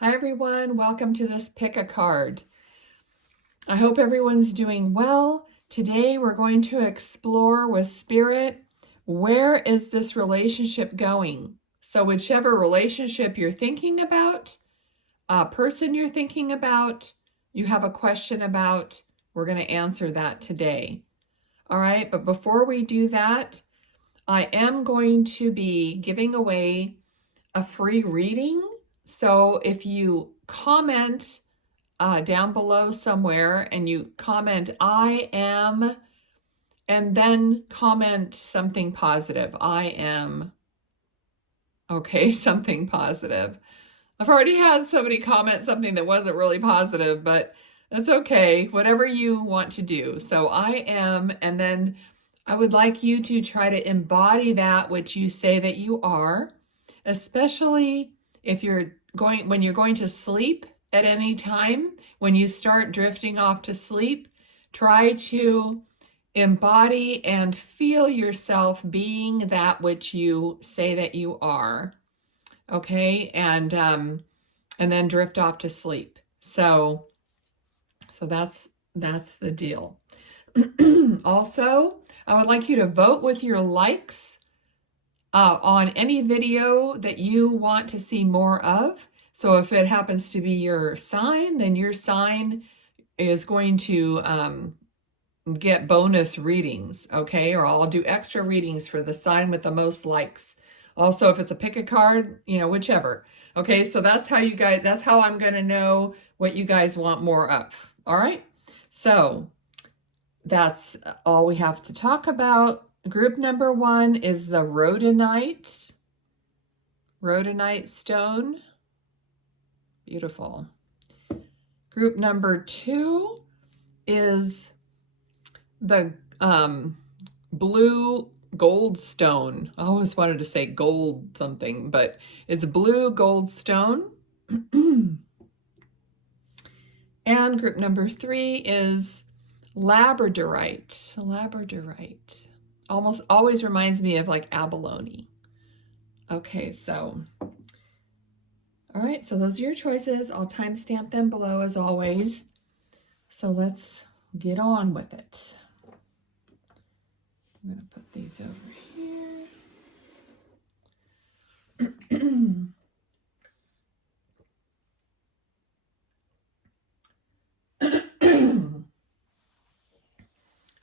Hi everyone, welcome to this Pick a Card. I hope everyone's doing well. Today we're going to explore with Spirit, where is this relationship going? So whichever relationship you're thinking about, person you're thinking about, you have a question about, we're going to answer that today. All right, but before we do that, I am going to be giving away a free reading. So if you comment down below somewhere and you comment, I am, and then comment something positive. I am, okay, something positive. I've already had somebody comment something that wasn't really positive, but that's okay. Whatever you want to do. So I am, and then I would like you to try to embody that which you say that you are, especially if you're going, when you're going to sleep at any time, when you start drifting off to sleep, try to embody and feel yourself being that which you say that you are. Okay, and then drift off to sleep. So that's the deal. Also, I would like you to vote with your likes on any video that you want to see more of. So if it happens to be your sign, then your sign is going to get bonus readings, okay? Or I'll do extra readings for the sign with the most likes. Also, if it's a pick a card, whichever. Okay, so that's how I'm going to know what you guys want more of. All right, so that's all we have to talk about. Group number 1 is the rhodonite stone. Beautiful. Group number 2 is the blue gold stone. I always wanted to say gold something, but it's blue gold stone. And group number 3 is labradorite. Labradorite. Almost always reminds me of like abalone. Okay, so all right, so those are your choices. I'll timestamp them below as always. So let's get on with it. I'm going to put these over here.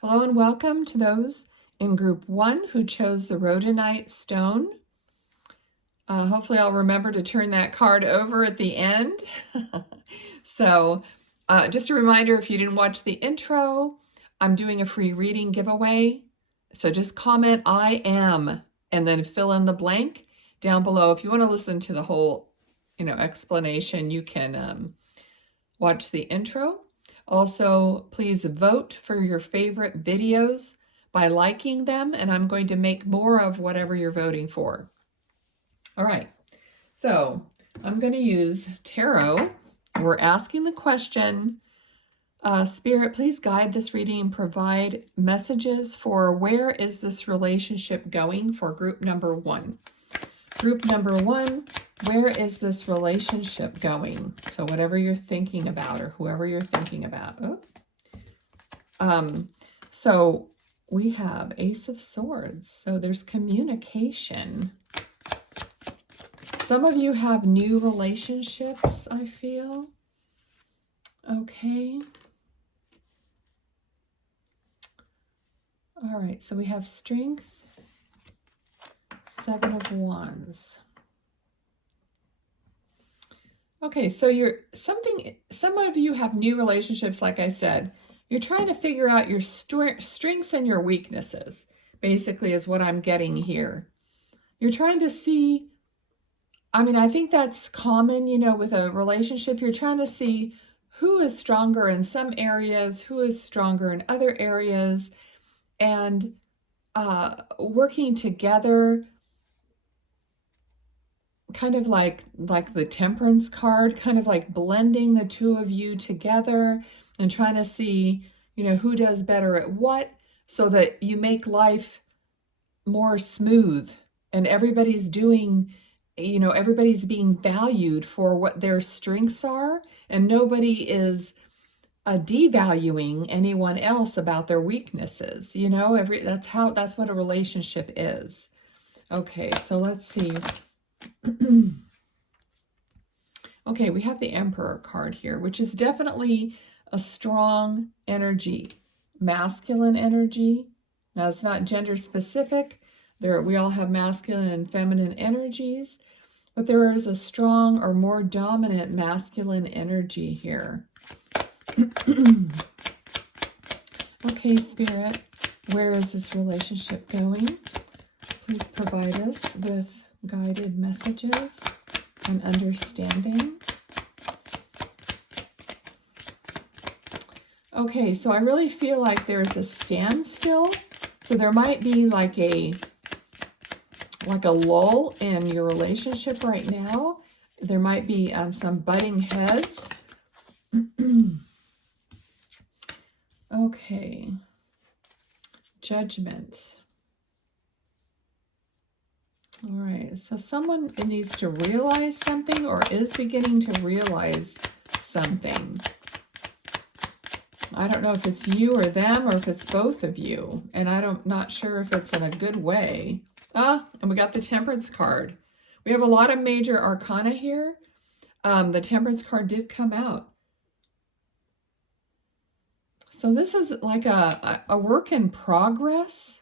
Hello and welcome to those in group 1 who chose the rhodonite stone. Hopefully I'll remember to turn that card over at the end. So just a reminder, if you didn't watch the intro, I'm doing a free reading giveaway. So just comment I am and then fill in the blank down below. If you want to listen to the whole explanation, you can watch the intro. Also, please vote for your favorite videos by liking them, and I'm going to make more of whatever you're voting for. All right, so I'm going to use tarot. We're asking the question, Spirit, please guide this reading and provide messages for where is this relationship going for group number 1. Group number 1, where is this relationship going? So whatever you're thinking about or whoever you're thinking about. So we have Ace of Swords. So there's communication. Some of you have new relationships, I feel. Okay. All right, so we have Strength, 7 of Wands. Okay, so some of you have new relationships, like I said. You're trying to figure out your strengths and your weaknesses, basically, is what I'm getting here. You're trying to see, I think that's common, with a relationship. You're trying to see who is stronger in some areas, who is stronger in other areas, and working together, kind of like the Temperance card, kind of like blending the two of you together and trying to see, who does better at what, so that you make life more smooth and everybody's doing you know, everybody's being valued for what their strengths are, and nobody is devaluing anyone else about their weaknesses. You know, that's what a relationship is. Okay, so let's see. Okay, we have the Emperor card here, which is definitely a strong energy, masculine energy. Now, it's not gender specific. We all have masculine and feminine energies, but there is a strong or more dominant masculine energy here. Okay, Spirit, where is this relationship going? Please provide us with guided messages and understanding. Okay, so I really feel like there's a standstill. So there might be like a lull in your relationship right now. There might be some butting heads. Okay. Judgment. All right, so someone needs to realize something or is beginning to realize something. I don't know if it's you or them or if it's both of you. And not sure if it's in a good way. And we got the Temperance card. We have a lot of major arcana here. The Temperance card did come out. So this is like a work in progress.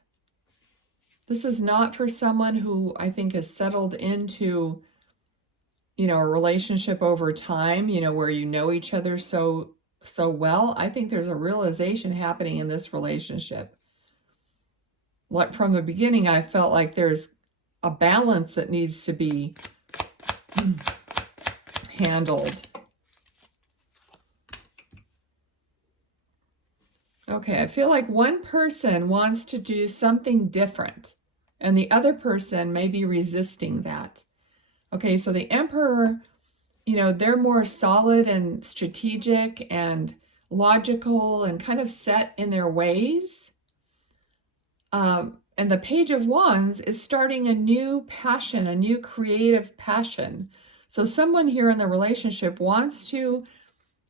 This is not for someone who I think is settled into, you know, a relationship over time, you know, where you know each other so well. I think there's a realization happening in this relationship. Like from the beginning, I felt like there's a balance that needs to be handled. Okay, I feel like one person wants to do something different, and the other person may be resisting that. Okay, so the Emperor, you know, they're more solid and strategic and logical and kind of set in their ways. And the Page of Wands is starting a new passion, a new creative passion. So someone here in the relationship wants to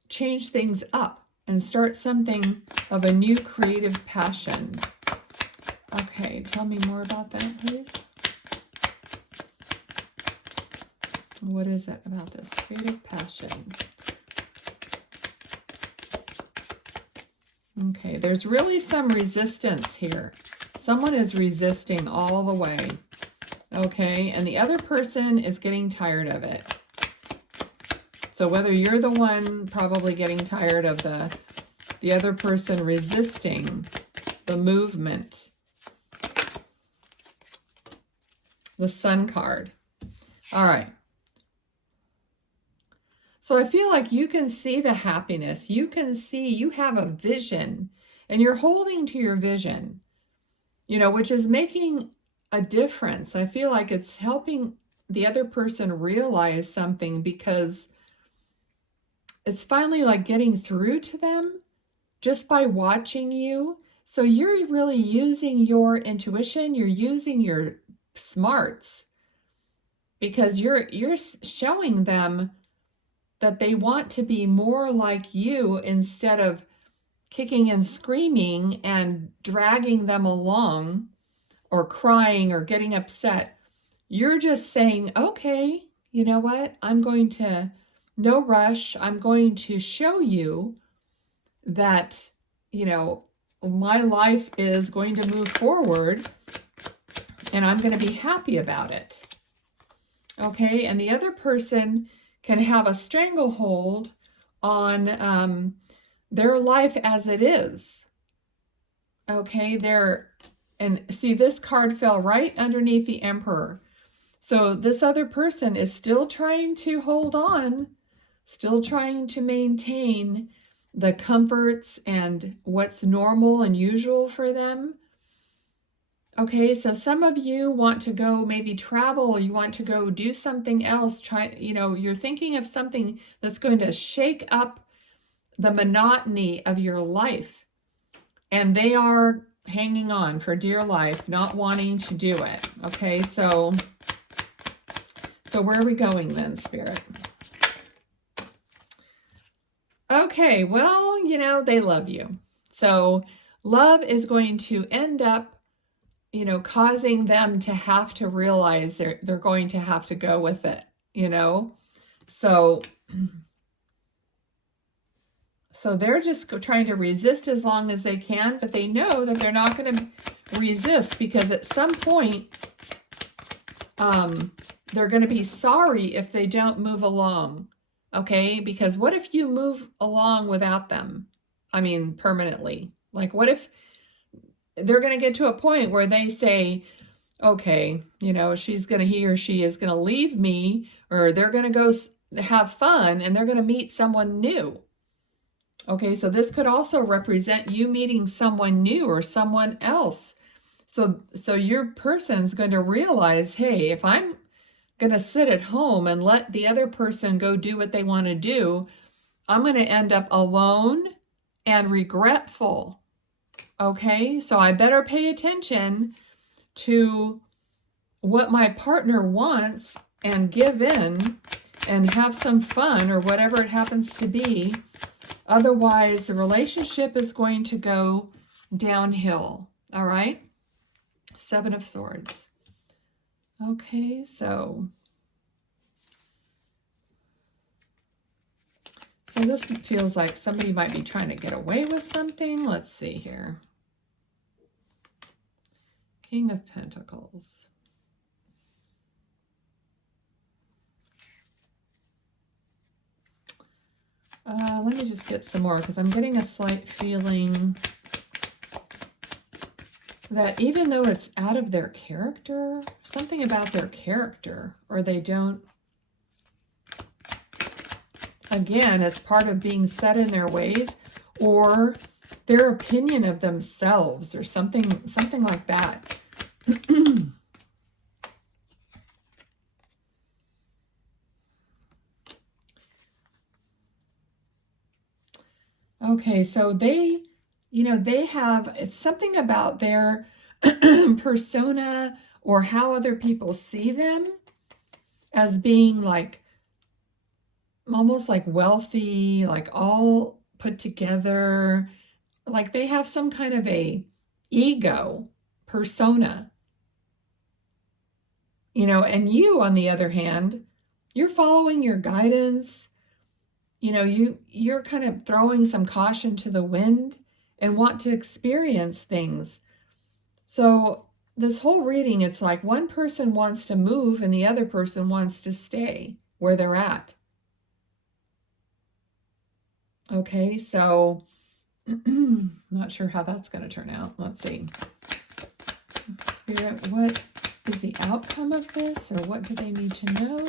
change things up and start something of a new creative passion. Okay, tell me more about that, please. What is it about this creative passion? Okay, there's really some resistance here. Someone is resisting all the way. Okay, and the other person is getting tired of it. So whether you're the one probably getting tired of the other person resisting the movement. The Sun card. All right. So I feel like you can see the happiness. You can see you have a vision and you're holding to your vision, you know, which is making a difference. I feel like it's helping the other person realize something because it's finally like getting through to them just by watching you. So you're really using your intuition, you're using your smarts because you're showing them that they want to be more like you instead of kicking and screaming and dragging them along or crying or getting upset. You're just saying, okay, you know what? No rush. I'm going to show you that, you know, my life is going to move forward and I'm going to be happy about it. Okay, and the other person can have a stranglehold on their life as it is. Okay, and see, this card fell right underneath the Emperor. So this other person is still trying to hold on, still trying to maintain the comforts and what's normal and usual for them. Okay, so some of you want to go maybe travel, you want to go do something else, you're thinking of something that's going to shake up the monotony of your life. And they are hanging on for dear life, not wanting to do it. Okay, so So where are we going then, Spirit? Okay, well, you know, they love you. So love is going to end up, you know, causing them to have to realize they're going to have to go with it, you know? So they're just trying to resist as long as they can, but they know that they're not going to resist, because at some point, they're going to be sorry if they don't move along, okay? Because what if you move along without them? I mean, permanently. Like, what if they're going to get to a point where they say, okay, you know, he or she is going to leave me, or they're going to go have fun and they're going to meet someone new. Okay, so this could also represent you meeting someone new or someone else. So your person's going to realize, hey, if I'm going to sit at home and let the other person go do what they want to do, I'm going to end up alone and regretful. Okay, so I better pay attention to what my partner wants and give in and have some fun or whatever it happens to be. Otherwise, the relationship is going to go downhill. All right? Seven of Swords. Okay, so this feels like somebody might be trying to get away with something. Let's see here. King of Pentacles. Let me just get some more, because I'm getting a slight feeling that even though it's out of their character, something about their character, or they don't, again, it's part of being set in their ways, or their opinion of themselves, or something like that. Okay, so they, you know, they have, it's something about their persona or how other people see them as being like, almost like wealthy, like all put together, like they have some kind of a ego persona, you know, and you, on the other hand, you're following your guidance. You know, you're kind of throwing some caution to the wind and want to experience things. So this whole reading, it's like one person wants to move and the other person wants to stay where they're at. Okay, so not sure how that's going to turn out. Let's see. Spirit, what is the outcome of this, or what do they need to know?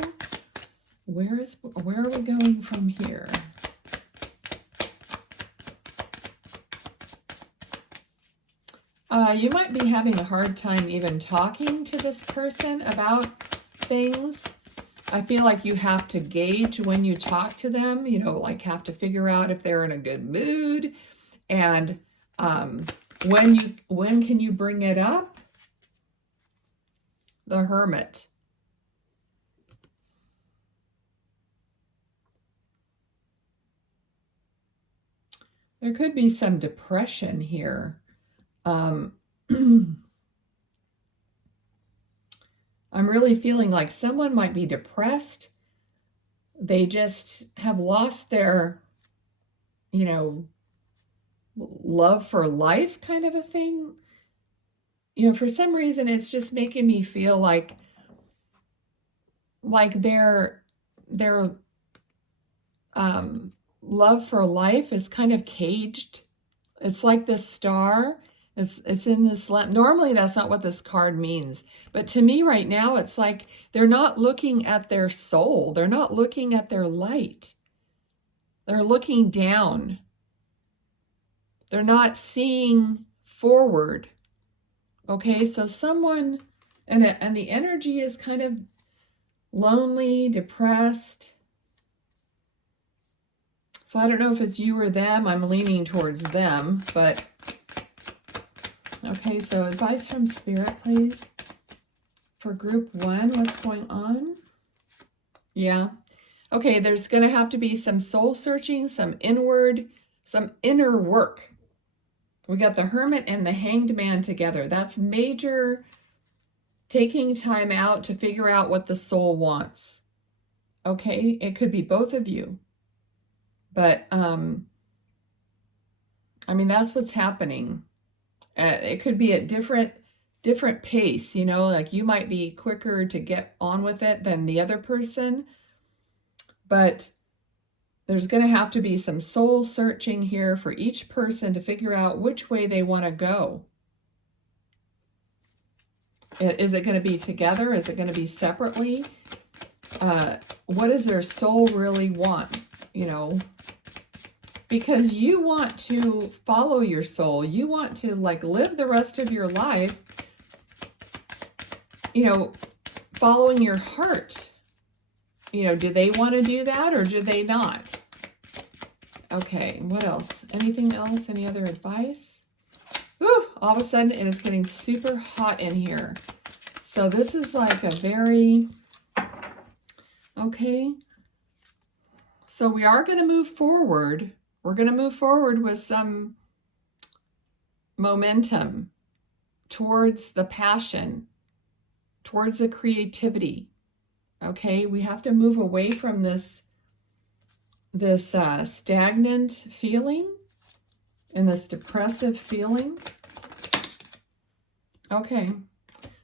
Where are we going from here? You might be having a hard time even talking to this person about things. I feel like you have to gauge when you talk to them, you know, like have to figure out if they're in a good mood, and when can you bring it up? The Hermit. There could be some depression here. I'm really feeling like someone might be depressed. They just have lost their, you know, love for life, kind of a thing. You know, for some reason, it's just making me feel like their love for life is kind of caged. It's like this star. It's in this lamp. Normally, that's not what this card means. But to me right now, it's like they're not looking at their soul. They're not looking at their light. They're looking down. They're not seeing forward. Okay, so someone, and the energy is kind of lonely, depressed. So I don't know if it's you or them. I'm leaning towards them, but okay, so advice from Spirit, please. For group 1, what's going on? Yeah. Okay, there's going to have to be some soul searching, some inner work. We got the Hermit and the Hanged Man together. That's major, taking time out to figure out what the soul wants. Okay, it could be both of you. But, I mean, that's what's happening. It could be at different pace, like you might be quicker to get on with it than the other person. But there's going to have to be some soul searching here for each person to figure out which way they want to go. Is it going to be together? Is it going to be separately? What does their soul really want? Because you want to follow your soul. You want to live the rest of your life, following your heart. Do they want to do that or do they not? Okay, what else? Anything else? Any other advice? Whew, all of a sudden it is getting super hot in here. So this is like a very, okay. So we are going to move forward. We're going to move forward with some momentum towards the passion, towards the creativity. Okay, we have to move away from this stagnant feeling and this depressive feeling. Okay,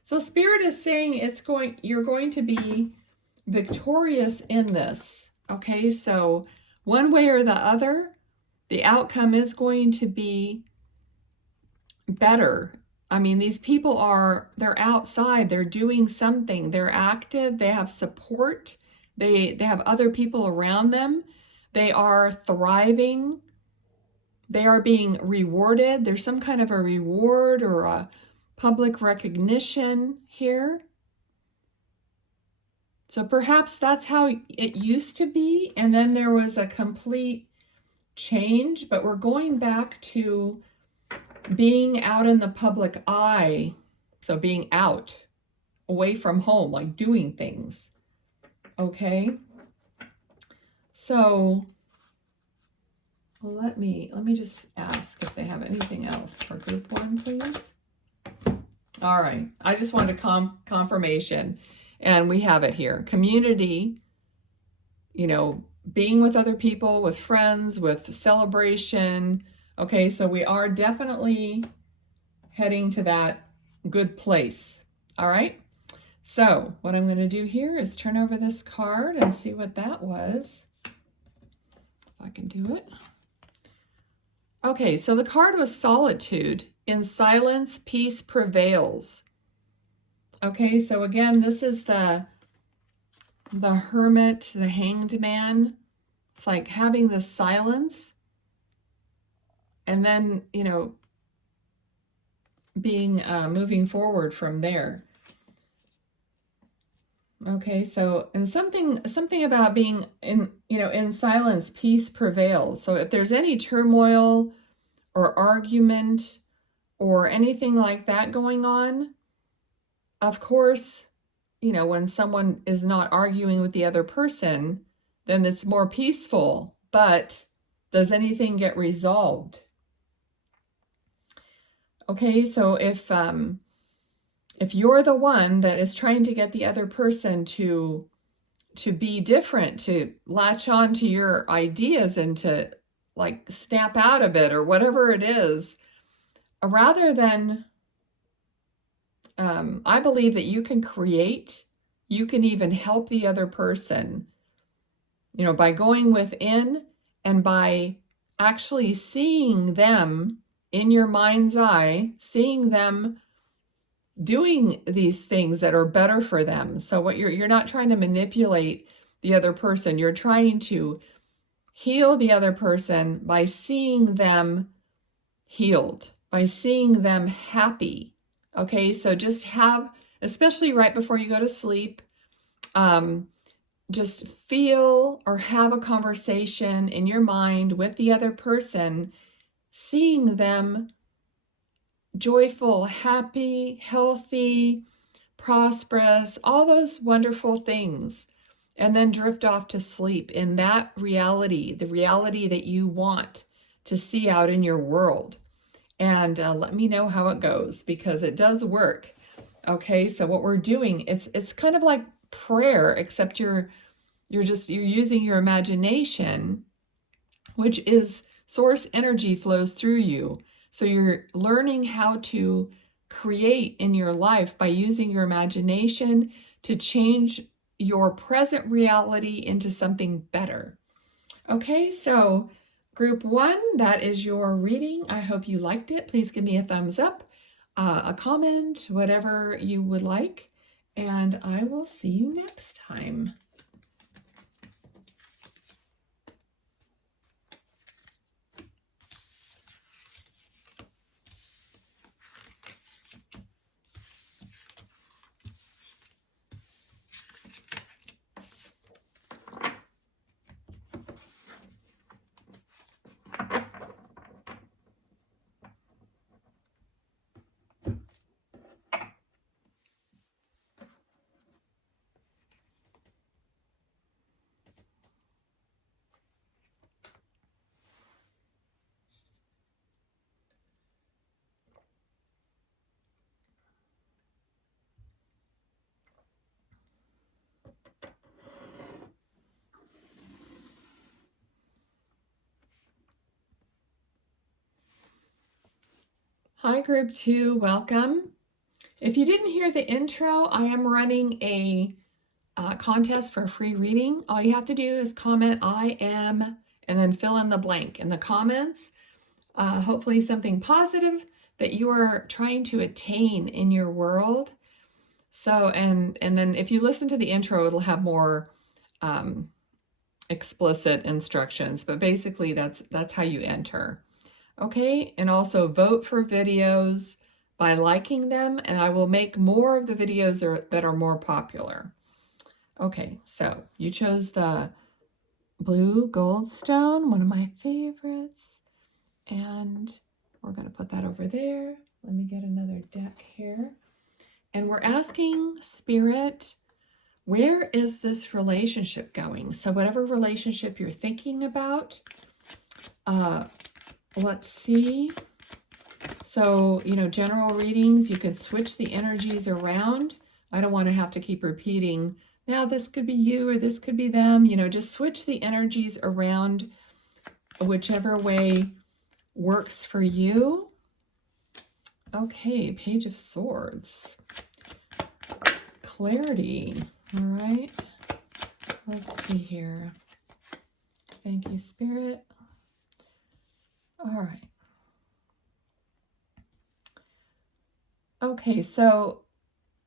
so Spirit is saying you're going to be victorious in this. Okay, so one way or the other, the outcome is going to be better. I mean, these people they're outside, they're doing something, they're active, they have support, they have other people around them, they are thriving, they are being rewarded. There's some kind of a reward or a public recognition here. So perhaps that's how it used to be, and then there was a complete change, but we're going back to being out in the public eye, so being out, away from home, like doing things. Okay, so let me just ask if they have anything else for group 1, please. All right, I just wanted confirmation, and we have it here. Community, being with other people, with friends, with celebration. Okay, so we are definitely heading to that good place. All right, so what I'm going to do here is turn over this card and see what that was. If I can do it. Okay, so the card was Solitude. In silence, peace prevails. Okay, so again, this is the Hermit, the Hanged Man. It's like having this silence and then, being moving forward from there. Okay, so and something about being in silence, peace prevails. So if there's any turmoil or argument or anything like that going on, of course, when someone is not arguing with the other person, then it's more peaceful. But does anything get resolved? Okay, so if you're the one that is trying to get the other person to be different, to latch on to your ideas and to snap out of it or whatever it is, rather than, I believe that you can create, you can even help the other person, by going within and by actually seeing them in your mind's eye, seeing them doing these things that are better for them. So what you're not trying to manipulate the other person. You're trying to heal the other person by seeing them healed, by seeing them happy. Okay, so just especially right before you go to sleep, just feel or have a conversation in your mind with the other person, seeing them joyful, happy, healthy, prosperous, all those wonderful things. and then drift off to sleep in that reality, the reality that you want to see out in your world. And let me know how it goes, because it does work. Okay, so what we're doing, it's kind of like prayer, except you're using your imagination, which is source energy flows through you. So you're learning how to create in your life by using your imagination to change your present reality into something better. Okay, so group 1, that is your reading. I hope you liked it. Please give me a thumbs up, a comment, whatever you would like, and I will see you next time. Hi, group 2, welcome. If you didn't hear the intro, I am running a contest for a free reading. All you have to do is comment I am, and then fill in the blank in the comments. Hopefully something positive that you are trying to attain in your world. So, and then if you listen to the intro, it'll have more explicit instructions, but basically that's how you enter. Okay, and also vote for videos by liking them, and I will make more of the videos that are more popular. Okay, so you chose the blue goldstone, one of my favorites, and we're going to put that over there. Let me get another deck here. And we're asking Spirit, where is this relationship going? So whatever relationship you're thinking about, let's see. So, general readings, you can switch the energies around. I don't want to have to keep repeating, now this could be you or this could be them. Just switch the energies around whichever way works for you. Okay, Page of Swords. Clarity. All right. Let's see here. Thank you, Spirit. All right. Okay, so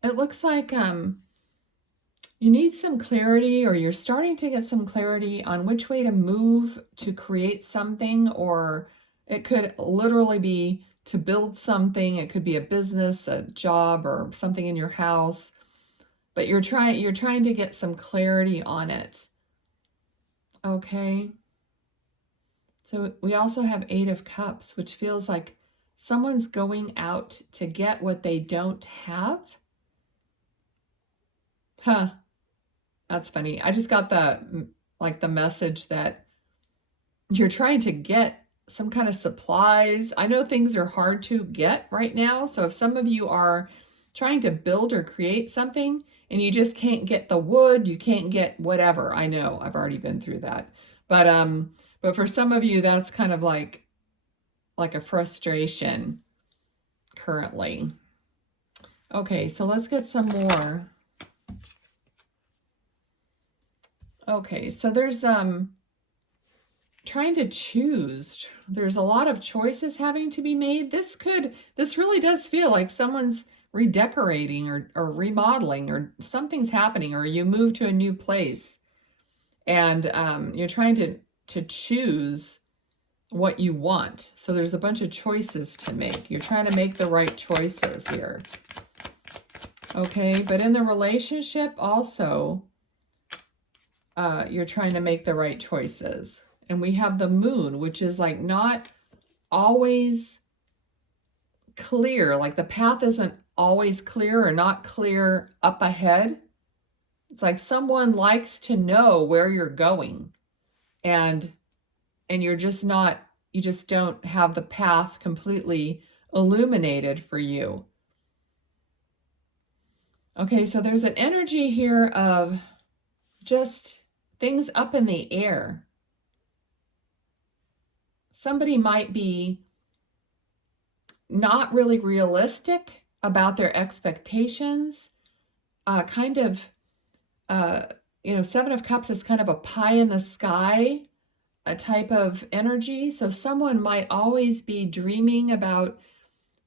it looks like you need some clarity, or you're starting to get some clarity on which way to move to create something, or it could literally be to build something. It could be a business, a job, or something in your house, but you're trying to get some clarity on it. Okay. So we also have 8 of Cups, which feels like someone's going out to get what they don't have. Huh. That's funny. I just got the message that you're trying to get some kind of supplies. I know things are hard to get right now. So if some of you are trying to build or create something and you just can't get the wood, you can't get whatever. I know, I've already been through that. But for some of you, that's kind of like a frustration currently. Okay, so let's get some more. Okay, so there's trying to choose. There's a lot of choices having to be made. This really does feel like someone's redecorating or remodeling, or something's happening, or you move to a new place and you're trying to choose what you want. So there's a bunch of choices to make. You're trying to make the right choices here. Okay, but in the relationship also, you're trying to make the right choices. And we have the Moon, which is like not always clear. Like the path isn't always clear, or not clear up ahead. It's like someone likes to know where you're going, and you're just not, you just don't have the path completely illuminated for you. Okay, so there's an energy here of just things up in the air. Somebody might be not really realistic about their expectations, kind of, Seven of Cups is kind of a pie in the sky, a type of energy. So someone might always be dreaming about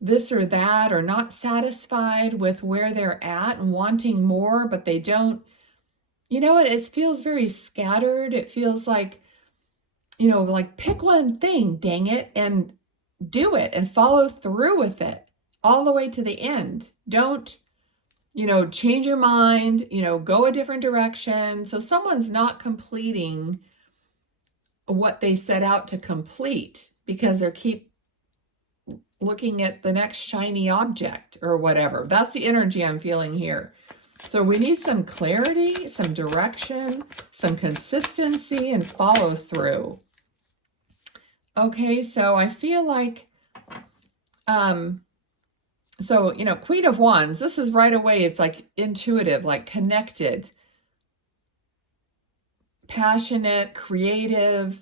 this or that, or not satisfied with where they're at and wanting more, but they don't. You know what? It feels very scattered. It feels like, like pick one thing, dang it, and do it and follow through with it all the way to the end. Don't, change your mind, go a different direction. So someone's not completing what they set out to complete because they keep looking at the next shiny object or whatever. That's the energy I'm feeling here. So we need some clarity, some direction, some consistency, and follow through. Okay, so I feel like, Queen of Wands, this is right away, it's like intuitive, like connected, passionate, creative.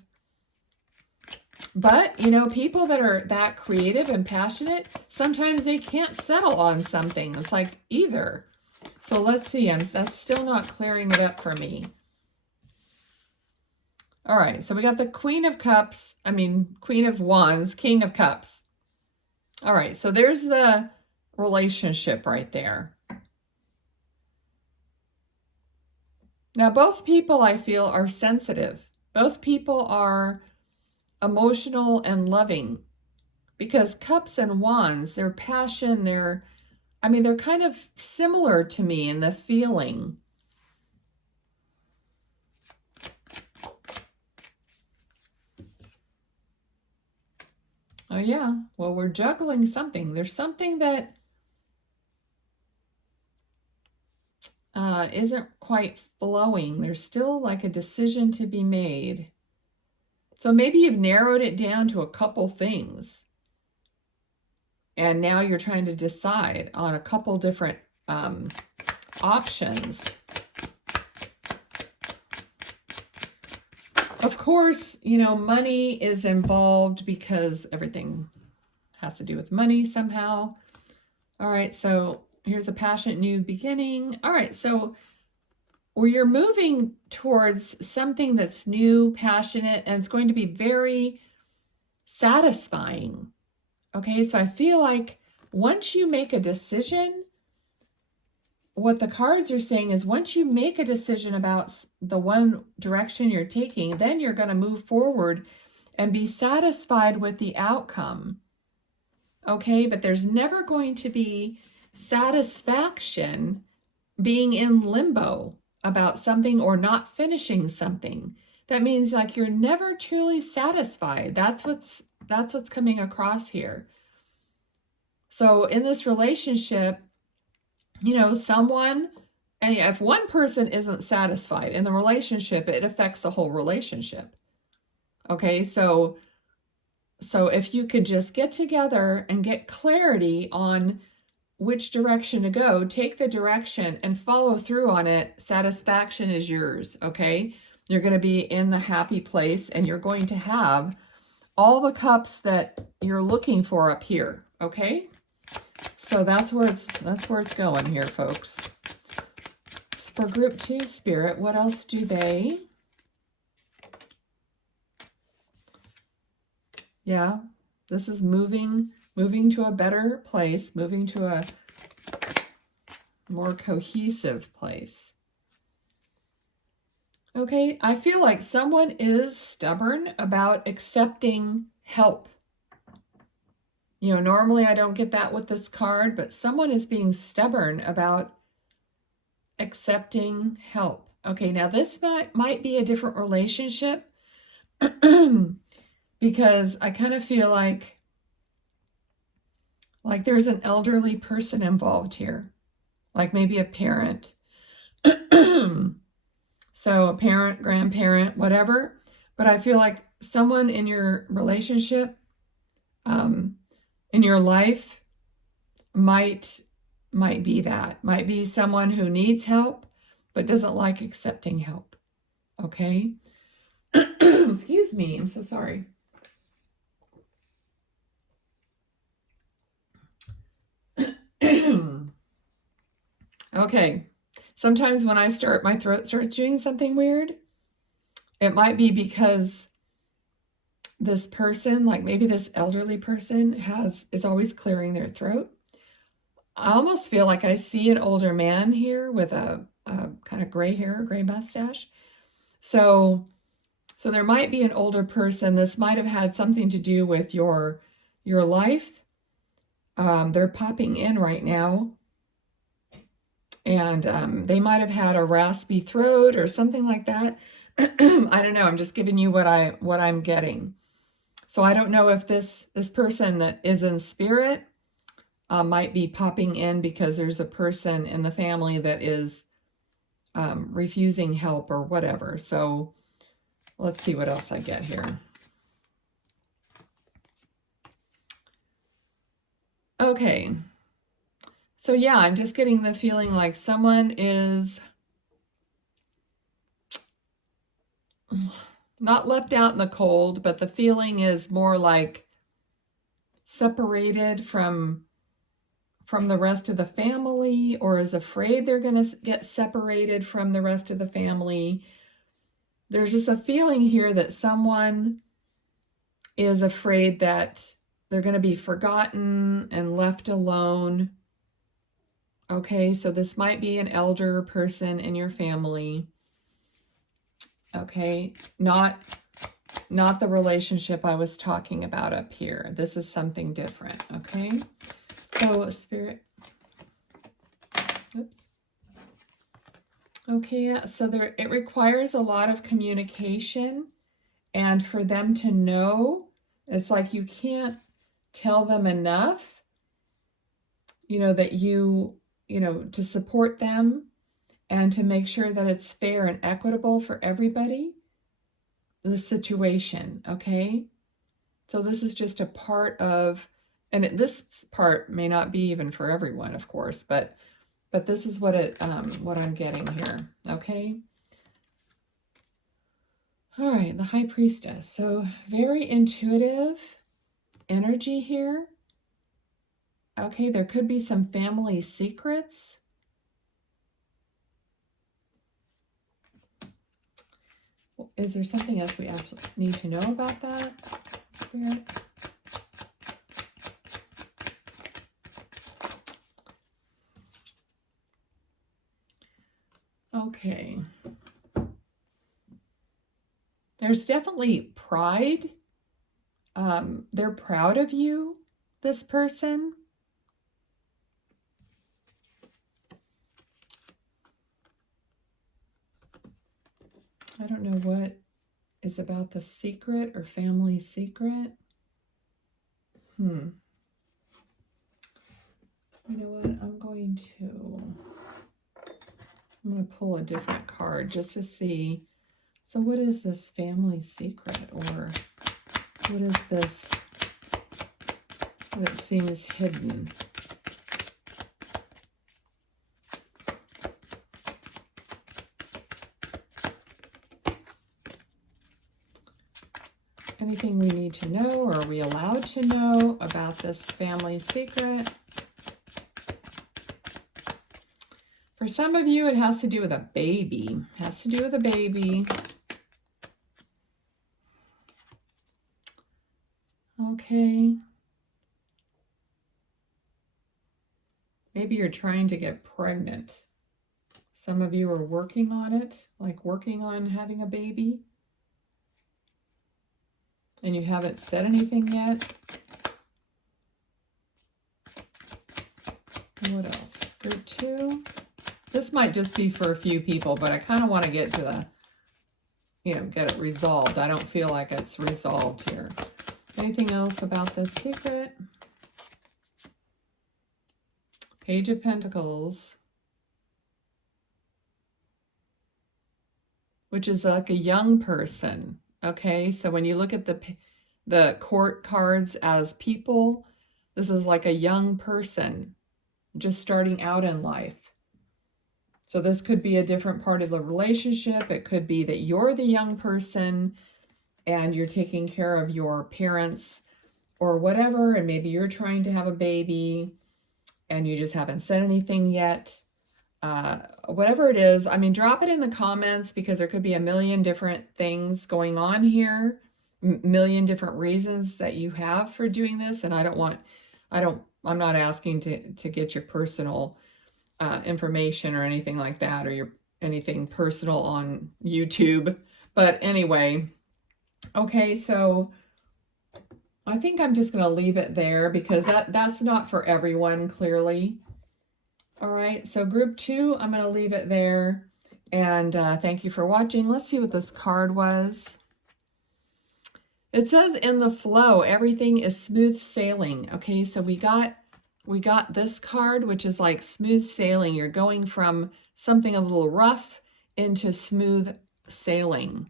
But, people that are that creative and passionate, sometimes they can't settle on something. It's like either. So let's see, that's still not clearing it up for me. All right, so we got the Queen of Wands, King of Cups. All right, so there's the relationship right there. Now, both people, I feel, are sensitive. Both people are emotional and loving, because Cups and Wands, their passion, they're kind of similar to me in the feeling. Oh yeah, well, we're juggling something. There's something that isn't quite flowing. There's still like a decision to be made. So maybe you've narrowed it down to a couple things, and now you're trying to decide on a couple different options. Of course, money is involved because everything has to do with money somehow. All right, so here's a passionate new beginning. All right, so where you're moving towards something that's new, passionate, and it's going to be very satisfying. Okay, so I feel like once you make a decision, what the cards are saying is once you make a decision about the one direction you're taking, then you're going to move forward and be satisfied with the outcome. Okay, but there's never going to be satisfaction being in limbo about something or not finishing something. That means like you're never truly satisfied. That's what's coming across here. So in this relationship, if one person isn't satisfied in the relationship, it affects the whole relationship. Okay, so if you could just get together and get clarity on which direction to go, take the direction and follow through on it, satisfaction is yours, okay? You're going to be in the happy place, and you're going to have all the cups that you're looking for up here, okay? So that's where it's going here, folks. So for group 2, Spirit, what else do they? Yeah, this is moving to a better place, moving to a more cohesive place. Okay, I feel like someone is stubborn about accepting help. Normally I don't get that with this card, but someone is being stubborn about accepting help. Okay, now this might be a different relationship because I kind of feel like there's an elderly person involved here, like maybe a parent. So a parent, grandparent, whatever. But I feel like someone in your relationship, in your life, might be that. Might be someone who needs help, but doesn't like accepting help. Okay? Excuse me, I'm so sorry. Okay. Sometimes when my throat starts doing something weird, it might be because this person, like maybe this elderly person, is always clearing their throat. I almost feel like I see an older man here with a kind of gray hair, gray mustache. So there might be an older person. This might have had something to do with your life. They're popping in right now. And they might have had a raspy throat or something like that. I don't know. I'm just giving you what I'm getting. So I don't know if this person that is in spirit might be popping in because there's a person in the family that is refusing help or whatever. So let's see what else I get here. Okay. So yeah, I'm just getting the feeling like someone is not left out in the cold, but the feeling is more like separated from the rest of the family, or is afraid they're going to get separated from the rest of the family. There's just a feeling here that someone is afraid that they're going to be forgotten and left alone. Okay, so this might be an elder person in your family. Okay, not the relationship I was talking about up here. This is something different, okay? So, Spirit, oops. Okay, yeah, so it requires a lot of communication, and for them to know, it's like you can't tell them enough, that to support them and to make sure that it's fair and equitable for everybody, the situation, okay? So this is just a part of, and this part may not be even for everyone, of course, but this is what I'm getting here, okay? All right, the High Priestess. So very intuitive energy here. Okay, there could be some family secrets. Is there something else we absolutely need to know about that, Spirit? Okay. There's definitely pride. They're proud of you, this person. I don't know what is about the secret or family secret. You know what? I'm going to pull a different card just to see. So what is this family secret, or what is this that seems hidden? Anything we need to know, or are we allowed to know about this family secret? For some of you, it has to do with a baby. It has to do with a baby. Okay. Maybe you're trying to get pregnant. Some of you are working on it, like working on having a baby. And you haven't said anything yet. What else? Group 2. This might just be for a few people, but I kind of want to get to the, get it resolved. I don't feel like it's resolved here. Anything else about this secret? Page of Pentacles. which is like a young person. Okay, so when you look at the court cards as people, this is like a young person just starting out in life. So this could be a different part of the relationship. It could be that you're the young person and you're taking care of your parents or whatever, and maybe you're trying to have a baby and you just haven't said anything yet. Whatever it is, I mean, drop it in the comments because there could be a million different things going on here, million different reasons that you have for doing this. And I'm not asking to get your personal information or anything like that, or anything personal on YouTube. But anyway, okay, so I think I'm just going to leave it there because that's not for everyone, clearly. All right, so group 2, I'm going to leave it there. And thank you for watching. Let's see what this card was. It says in the flow, everything is smooth sailing. Okay, so we got this card, which is like smooth sailing. You're going from something a little rough into smooth sailing.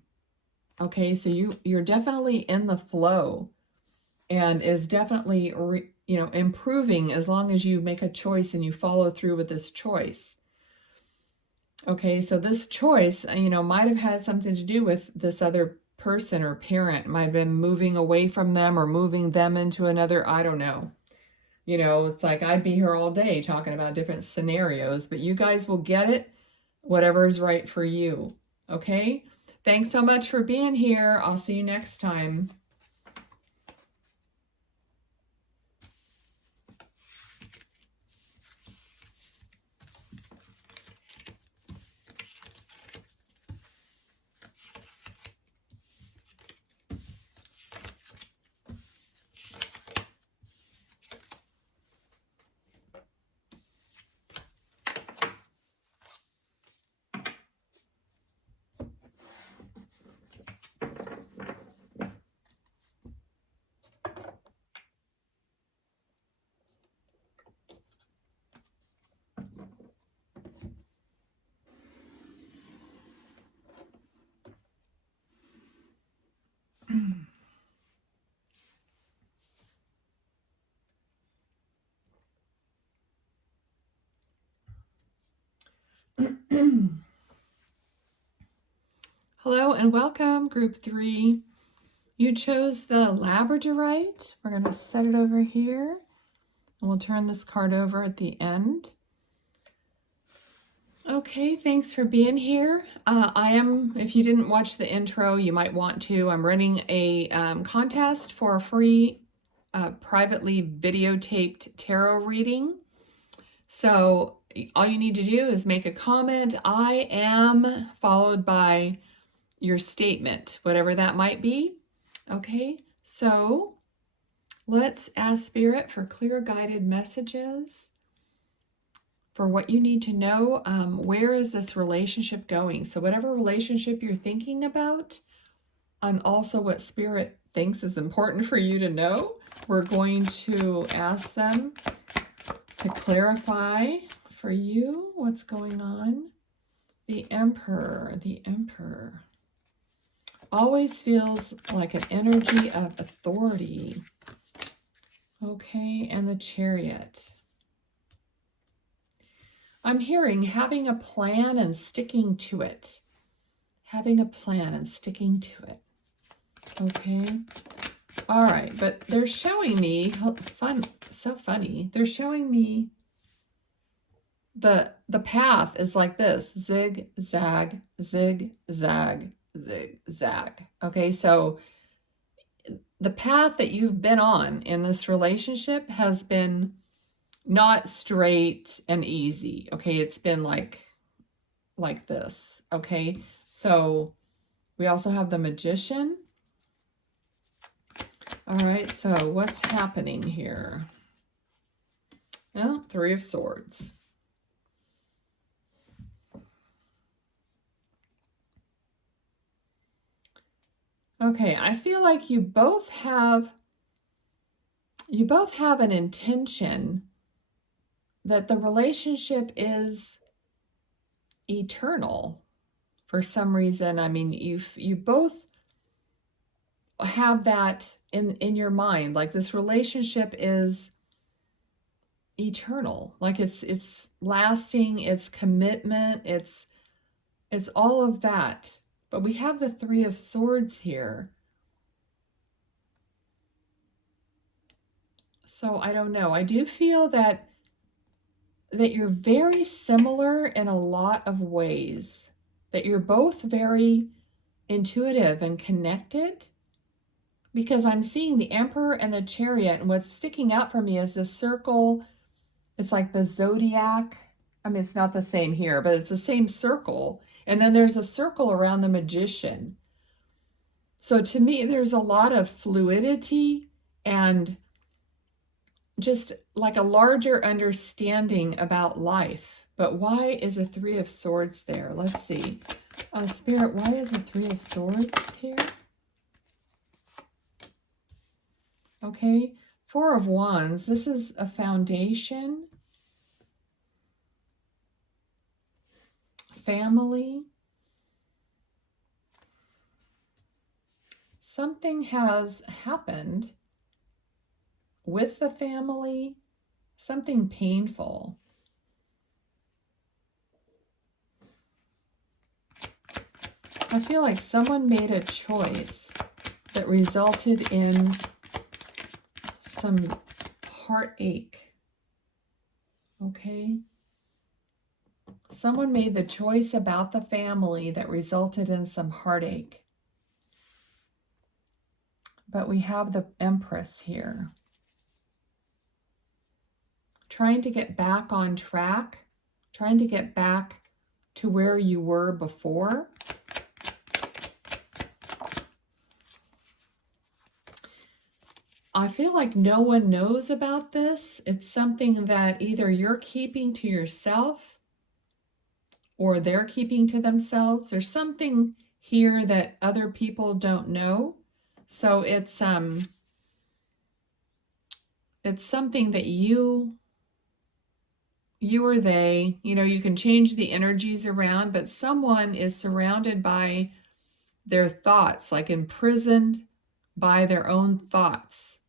Okay, so you're definitely in the flow and is definitely improving as long as you make a choice and you follow through with this choice. Okay, so this choice, might have had something to do with this other person or parent. Might have been moving away from them or moving them into another, I don't know. It's like I'd be here all day talking about different scenarios, but you guys will get it, whatever is right for you. Okay? Thanks so much for being here. I'll see you next time. Hello and welcome, group 3. You chose the labradorite. We're going to set it over here, and we'll turn this card over at the end. Okay, thanks for being here. If you didn't watch the intro, you might want to. I'm running a contest for a free, privately videotaped tarot reading. So all you need to do is make a comment, I am, followed by your statement, whatever that might be. Okay, so let's ask Spirit for clear guided messages for what you need to know. Where is this relationship going? So whatever relationship you're thinking about, and also what Spirit thinks is important for you to know, we're going to ask them to clarify for you what's going on. The Emperor, always feels like an energy of authority. Okay, and the Chariot. I'm hearing having a plan and sticking to it. Having a plan and sticking to it. Okay. All right, but they're showing me, so funny. They're showing me the path is like this. Zig, zag, zig, zag, zig, zag. Okay, so the path that you've been on in this relationship has been not straight and easy. Okay, it's been like this. Okay, so we also have the Magician. All right, so what's happening here? Well, Three of Swords. Okay, I feel like you both have an intention that the relationship is eternal. for some reason. I mean, you both have that in your mind, like this relationship is eternal, like it's lasting, it's commitment, it's all of that. But we have the Three of Swords here. So I don't know. I do feel that you're very similar in a lot of ways, that you're both very intuitive and connected, because I'm seeing the Emperor and the Chariot, and what's sticking out for me is this circle. It's like the zodiac. I mean, it's not the same here, but it's the same circle. And then there's a circle around the Magician. So to me, there's a lot of fluidity and just like a larger understanding about life. But why is a Three of Swords there? Let's see. Spirit, why is a Three of Swords here? Okay, Four of Wands. This is a foundation. Family. Something has happened with the family, something painful. I feel like someone made a choice that resulted in some heartache. Okay? Someone made the choice about the family that resulted in some heartache. But we have the Empress here. Trying to get back on track, trying to get back to where you were before. I feel like no one knows about this. It's something that either you're keeping to yourself or they're keeping to themselves. There's something here that other people don't know. So it's something that you or they, you can change the energies around, but someone is surrounded by their thoughts, like imprisoned by their own thoughts.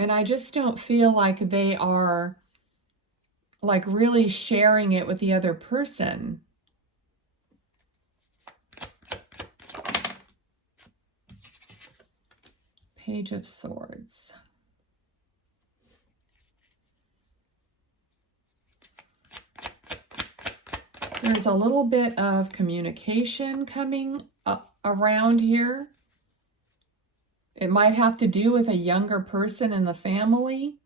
And I just don't feel like they are like really sharing it with the other person. Page of Swords. There's a little bit of communication coming around here. It might have to do with a younger person in the family.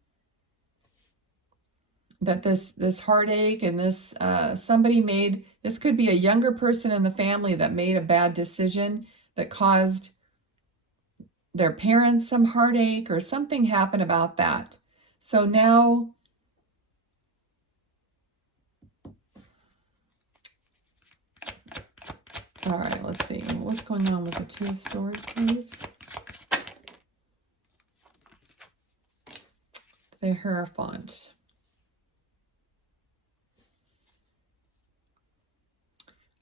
That this heartache and this this could be a younger person in the family that made a bad decision that caused their parents some heartache, or something happened about that. So now all right, let's see. What's going on with the Two of Swords, please? The Hierophant.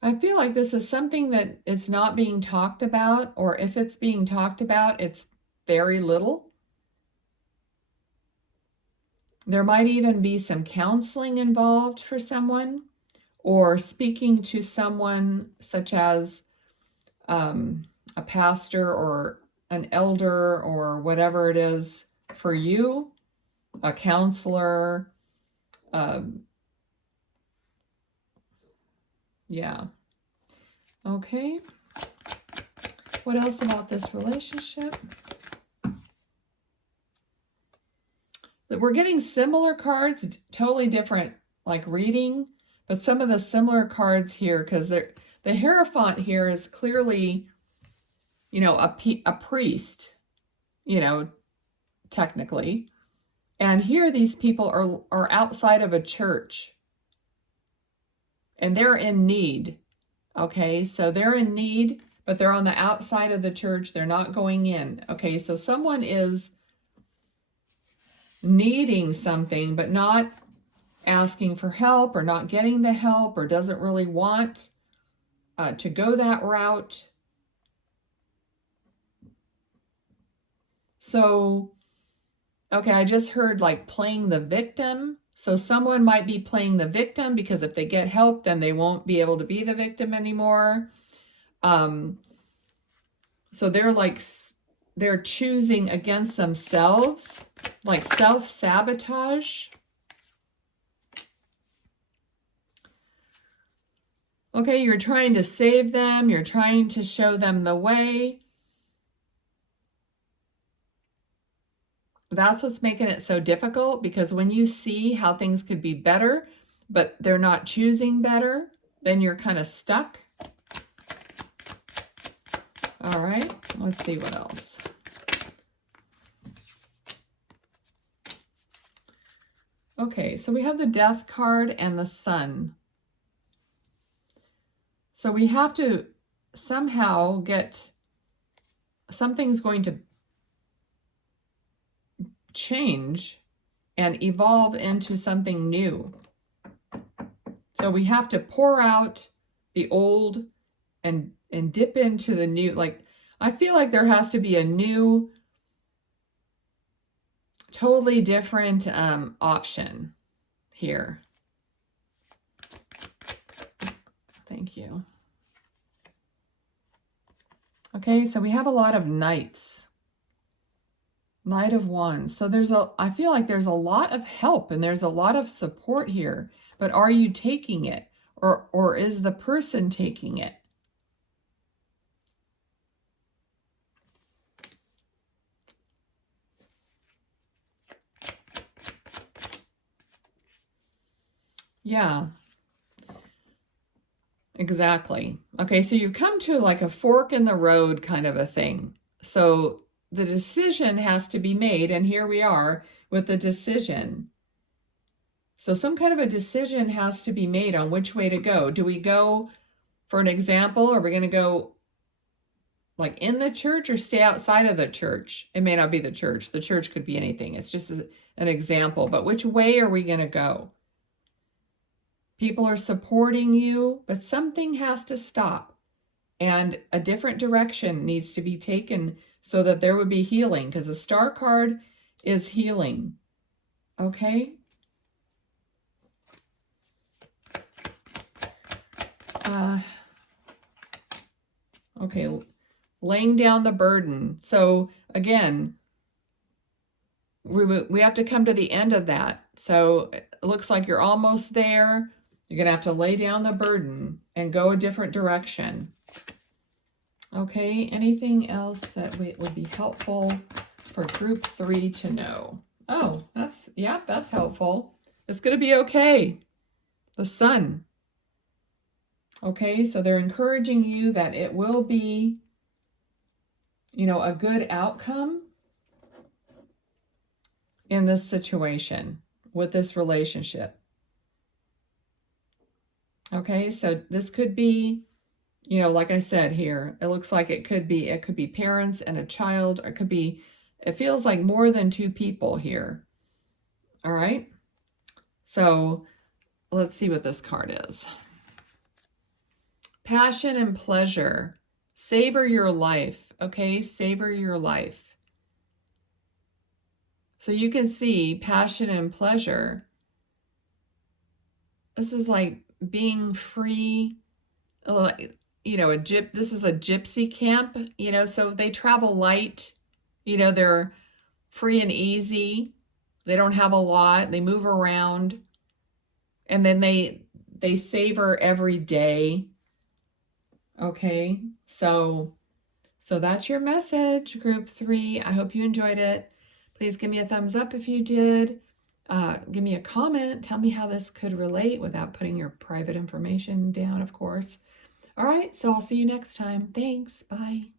I feel like this is something that is not being talked about, or if it's being talked about, it's very little. There might even be some counseling involved for someone, or speaking to someone such as a pastor or an elder or whatever it is for you, a counselor. Yeah. Okay. What else about this relationship? We're getting similar cards, totally different, like reading, but some of the similar cards here, because the Hierophant here is clearly, a priest, technically. And here these people are outside of a church. And they're in need. Okay, so they're in need, but they're on the outside of the church. They're not going in. Okay, so someone is needing something, but not asking for help or not getting the help or doesn't really want to go that route. So, okay, I just heard like playing the victim. So someone might be playing the victim because if they get help, then they won't be able to be the victim anymore. So they're choosing against themselves, like self-sabotage. Okay, you're trying to save them. You're trying to show them the way. That's what's making it so difficult, because when you see how things could be better, but they're not choosing better, then you're kind of stuck. All right, let's see what else. Okay, so we have the Death card and the Sun. So we have to somehow get, something's going to change and evolve into something new. So we have to pour out the old and dip into the new. Like, I feel like there has to be a new, totally different option here. Thank you. Okay, so we have a lot of Knights. Knight of Wands. So I feel like there's a lot of help and there's a lot of support here, but are you taking it? Or is the person taking it? Yeah, exactly. Okay, so you've come to like a fork in the road kind of a thing. So the decision has to be made, and here we are with the decision. So some kind of a decision has to be made on which way to go. Do we go, for an example, are we going to go like in the church or stay outside of the church? It may not be the church. The church could be anything. It's just an example. But which way are we going to go? People are supporting you, but something has to stop. And a different direction needs to be taken so that there would be healing, because the Star card is healing. Okay? Okay, laying down the burden. So again, we have to come to the end of that. So it looks like you're almost there. You're going to have to lay down the burden and go a different direction. Okay, anything else that would be helpful for group 3 to know? Oh, that's helpful. It's going to be okay. The Sun. Okay, so they're encouraging you that it will be, a good outcome in this situation with this relationship. Okay, so this could be, like I said here, it looks like it could be parents and a child, or it feels like more than 2 people here. All right, so let's see what this card is. Passion and pleasure. Savor your life, okay? Savor your life. So you can see passion and pleasure. This is like being free. This is a gypsy camp, so they travel light. They're free and easy. They don't have a lot. They move around. And then they savor every day. Okay, so that's your message, group 3. I hope you enjoyed it. Please give me a thumbs up if you did. Give me a comment. Tell me how this could relate without putting your private information down, of course. All right, so I'll see you next time. Thanks. Bye.